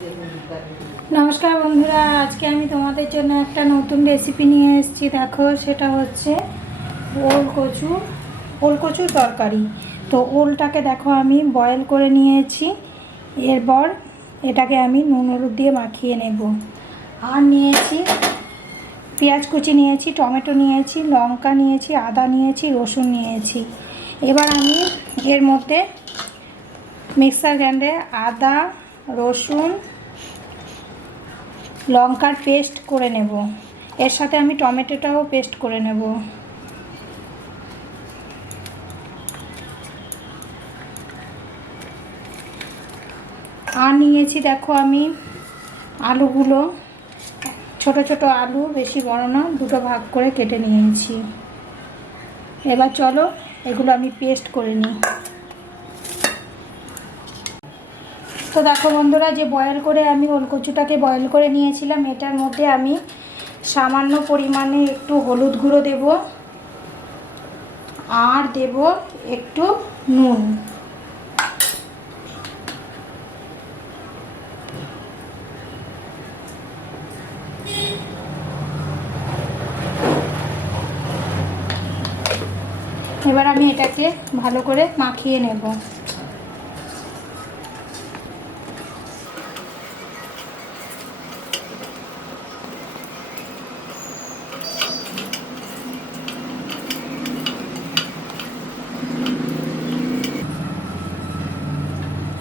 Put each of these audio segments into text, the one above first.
नमस्कार बंधुरा आज के आमी तोमादेर जोन्नो एकटा नतून रेसिपि निये एसेछि। देखो सेटा होच्छे ओल कचुर तरकारी। तो ओलटाके देखो आमी बয়েল करे नियेछि। एरपर एटाके आमी नुन हलुद दिये माखिये नेब। आर नियेछि पेঁয়াজ कुचि नियेछि, टमेटो नियेछि, लंका नियेछि, आदा नियेछि, रसुन नियेछि। एबार आमी एर मध्य मिक्सार ग्राइंडारे आदा रसुन लंकार पेस्ट करे नेब। एर साथे आमी टमेटोटाओ पेस्ट करे नेब। आर नियेछि देखो आमी आलूगुलो छोटो छोटो आलू बेशी बड़ो ना दुटो भाग करे केटे नियेछि। एबार चलो एगुलो आमी पेस्ट करे निই। तो देखो बंधुरा जे बয়েল करे आमी ओल कचुटाके बয়েল करे निয়েছিলাম एटार मध्य आमी सामान्य परिमाणे एकटू हलुद गुঁড়ো देब और देब एकटू नुन। एबार आमी एटाके भालो करे माखिয়ে नेब।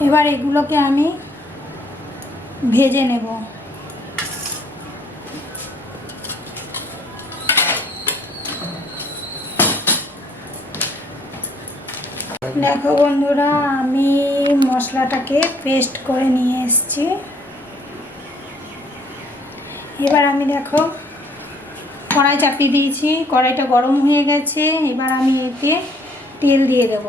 এবার এগুলোকে আমি ভেজে নেব। দেখো বন্ধুরা আমি মশলাটাকে পেস্ট করে নিয়ে এসেছি। এবার আমি দেখো কড়াই চাপিয়ে দিয়েছি, কড়াইটা গরম হয়ে গেছে। এবার আমি এতে তেল দিয়ে দেব।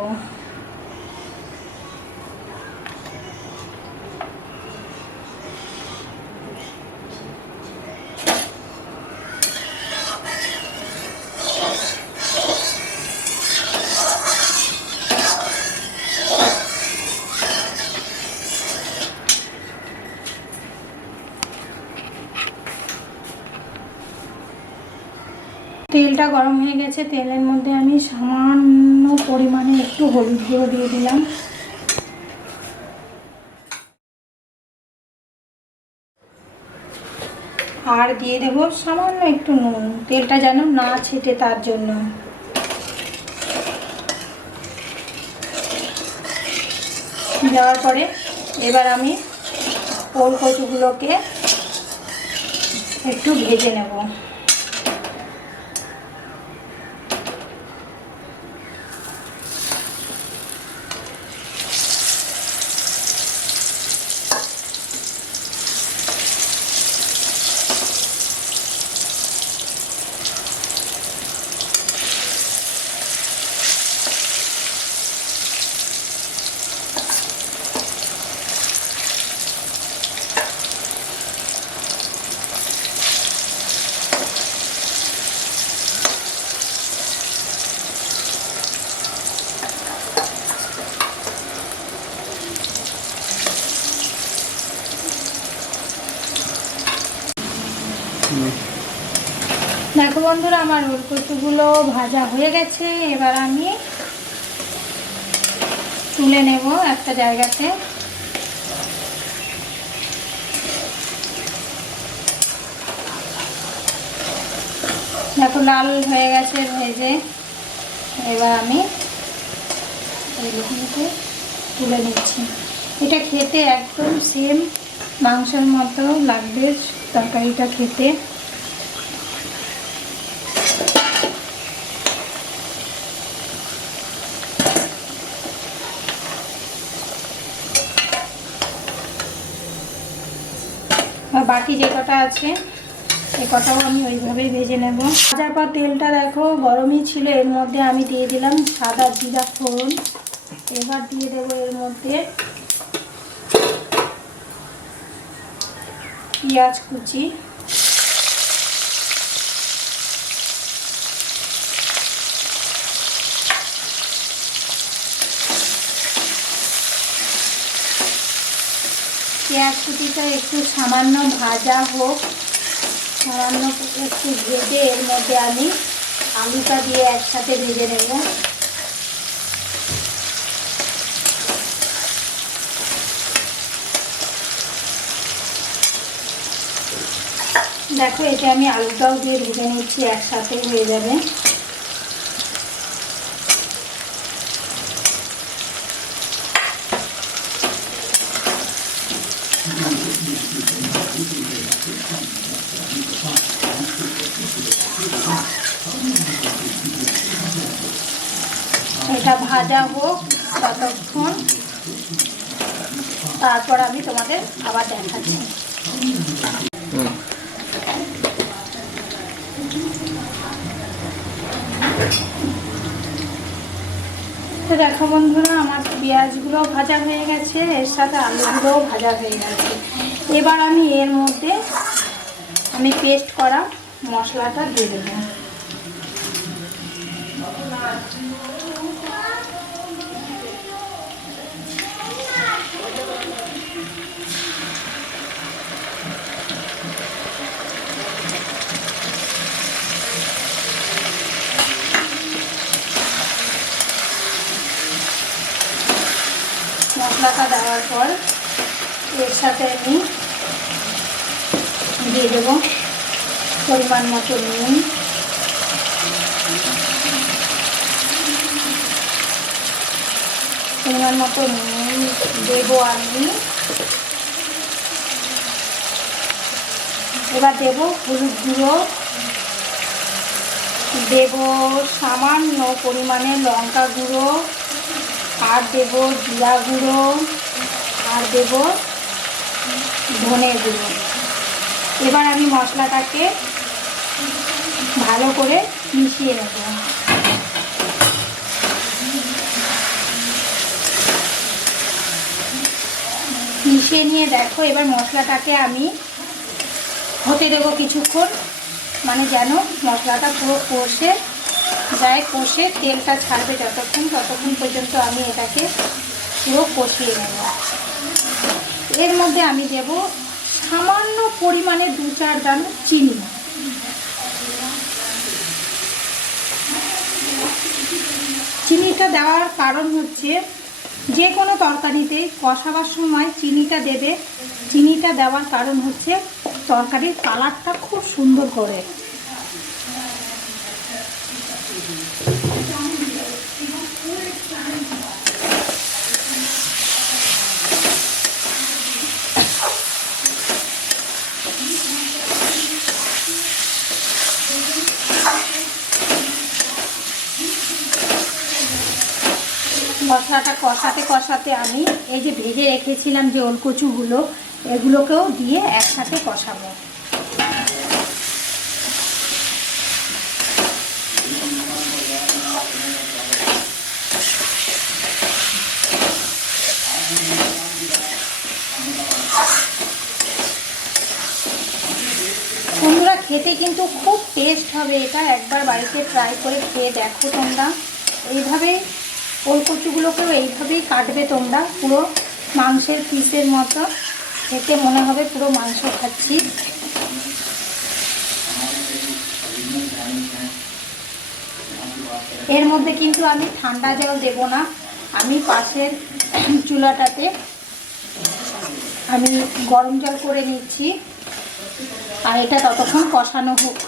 तेलटा गरम हो गेছে। तेलेर मध्य आमी सामान्य परिमाणे एकटू हलुद गुঁড়ো दिए दिलाम। और दिए देब सामान्य एकटू नुन, तेलटा जेन ना छेटे तार जन्य। देওয়ার পরে এবার আমি ওল কচুগুলোকে একটু ভেজে নেব। देखो बंधुरा आमार ओल कचुगुलो भाजा हो गेছে। एबार आमी तुले नेब एक जायगाते। देखो लाल हो गेছে भेजे। एबार आमी एগুলোকে তুলে নিচ্ছি। এটা খেতে একদম সেম মাংসের মতো লাগবে তরকারিটা খেতে। बाकी जे कटा आछे ए कटाओ आमी ओइभाবেই ভেজে নেব। ভাজার পর তেলটা দেখো গরমই ছিল, এর মধ্যে আমি দিয়ে দিলাম সাদা জিরা ফোড়ন। এবার দিয়ে দেব এর মধ্যে পেঁয়াজ কুচি, পেঁয়াজ কুচিটা একটু সামান্য ভাজা হোক, সামান্য একটু ভেজে এর মধ্যে আমি আলুটা দিয়ে একসাথে ভেজে নেব। দেখো এতে আমি আলুটাও দিয়ে ভেজে নিচ্ছি, একসাথে হয়ে যাবে। এটা ভাজা হোক ততক্ষণ, তারপর আমি তোমাদের আবার দেখাচ্ছি। তো দেখো বন্ধুরা, আমার পেঁয়াজগুলো ভাজা হয়ে গেছে, এর সাথে আলুগুলোও ভাজা হয়ে গেছে। এবার আমি এর মধ্যে পেস্ট করা মশলাটা দিয়ে দেবো। মশলাটা দেওয়ার পর এর সাথে আমি দিয়ে দেবো পরিমাণ মতো নুন, দেবো আমি। এবার দেবো হলুদ গুঁড়ো, দেবো সামান্য পরিমাণে লঙ্কা গুঁড়ো, আর দেবো জিরা গুঁড়ো, আর দেবো ধনে গুঁড়ো। এবার আমি মশলাটাকে ভালো করে মিশিয়ে নেব। মিশিয়ে নিয়ে দেখো এবার মশলাটাকে আমি হতে দেবো কিছুক্ষণ, মানে যেন মশলাটা পুরো কষে যায়, কষে তেলটা ছাড়বে ততক্ষণ পর্যন্ত আমি এটাকে পুরো কষিয়ে নেব। এর মধ্যে আমি দেব সামান্য পরিমাণে 2-4 দানা চিনি। চিনিটা দেওয়ার কারণ হচ্ছে যে কোনো তরকারিতে কষাবার সময় চিনিটা দেবে। চিনিটা দেওয়ার কারণ হচ্ছে তরকারির কালারটা খুব সুন্দর করে। মশলাটা কষাতে কষাতে আমি এই যে ভেজে রেখেছিলাম যে ওলকচুগুলো, এগুলোকেও দিয়ে একসাথে কষাবো। বন্ধুরা খেতে কিন্তু খুব টেস্ট হবে এটা, একবার বাড়িতে ট্রাই করে খেয়ে দেখো তোমরা। এইভাবে ওলকচুগুলোকেও এইভাবেই কাটবে তোমরা, পুরো মাংসের পিসের মতো, খেতে মনে হবে পুরো মাংস খাচ্ছি। এর মধ্যে কিন্তু আমি ঠান্ডা জল দেব না, আমি পাশের চুলাটাতে আমি গরম জল করে নিচ্ছি, আর এটা ততক্ষণ কষানো হোক।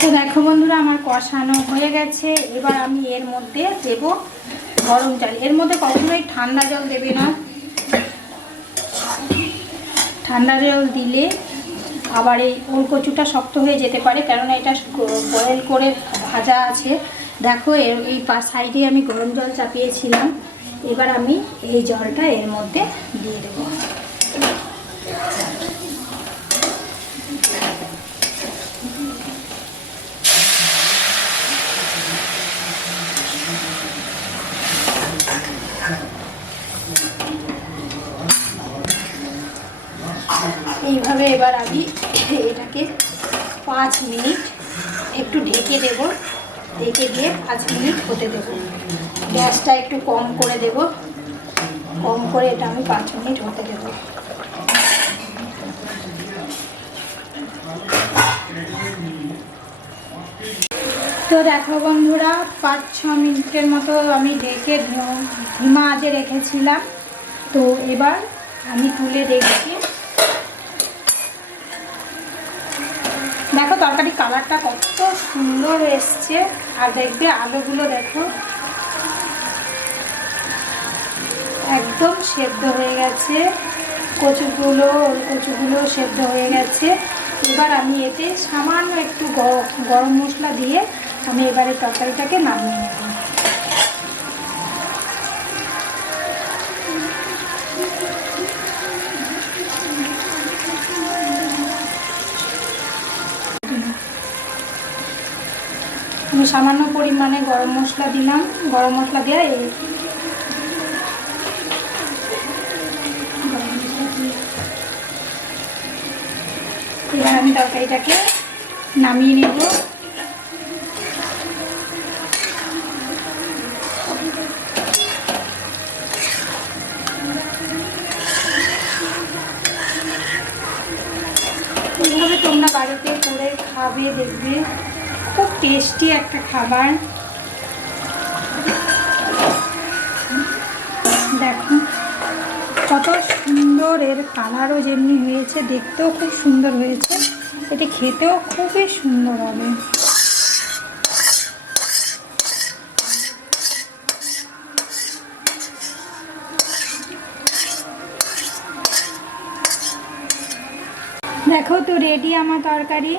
তো দেখো বন্ধুরা আমার কষানো হয়ে গেছে। এবার আমি এর মধ্যে দেব গরম জল। এর মধ্যে কখনোই ঠান্ডা জল দেবে না, ঠান্ডা জল দিলে আবার এই ওলকচুটা শক্ত হয়ে যেতে পারে, কেননা এটা বয়েল করে ভাজা আছে। দেখো এই সাইডে আমি গরম জল চাপিয়েছিলাম, এবার আমি এই জলটা এর মধ্যে দিয়ে দেবো। এইভাবে এবার আমি এটাকে 5 মিনিট একটু ঢেকে দেব, ঢেকে দিয়ে 5 মিনিট হতে দেব। গ্যাসটা একটু কম করে দেব, কম করে এটা আমি 5 মিনিট হতে দেব। তো দেখো বন্ধুরা, 5-6 মিনিটের মতো আমি ঢেকে ধিমা আঁচে রেখেছিলাম। তো এবার আমি তুলে দেখছি। দেখো তরকারি কালারটা কত সুন্দর এসছে, আর দেখবে আলুগুলো দেখো একদম সেদ্ধ হয়ে গেছে, কচুগুলো সেদ্ধ হয়ে গেছে। এবার আমি এতে সামান্য একটু গরম মশলা দিয়ে আমি এবারে তরকারিটাকে নামিয়ে নেব। আমি সামান্য পরিমাণে গরম মশলা দিলাম, গরম মশলা দিয়ে এবার আমি তরকারিটাকে নামিয়ে নেব। এইভাবে তোমরা বাড়িতে করে খাবে, দেখবে খুব টেস্টি একটা খাবার। দেখো কত সুন্দর, এর কালারও যেমনি হয়েছে, দেখতেও খুব সুন্দর হয়েছে, এটা খেতেও খুবই সুন্দর হবে। দেখো তো রেডি আমার তরকারি।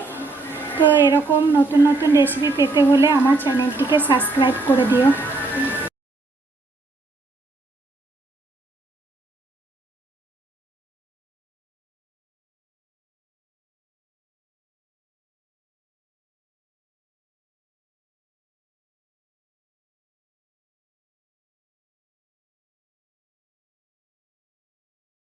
তো এরকম নতুন নতুন রেসিপি পেতে হলে আমার চ্যানেলটিকে সাবস্ক্রাইব করে দিও।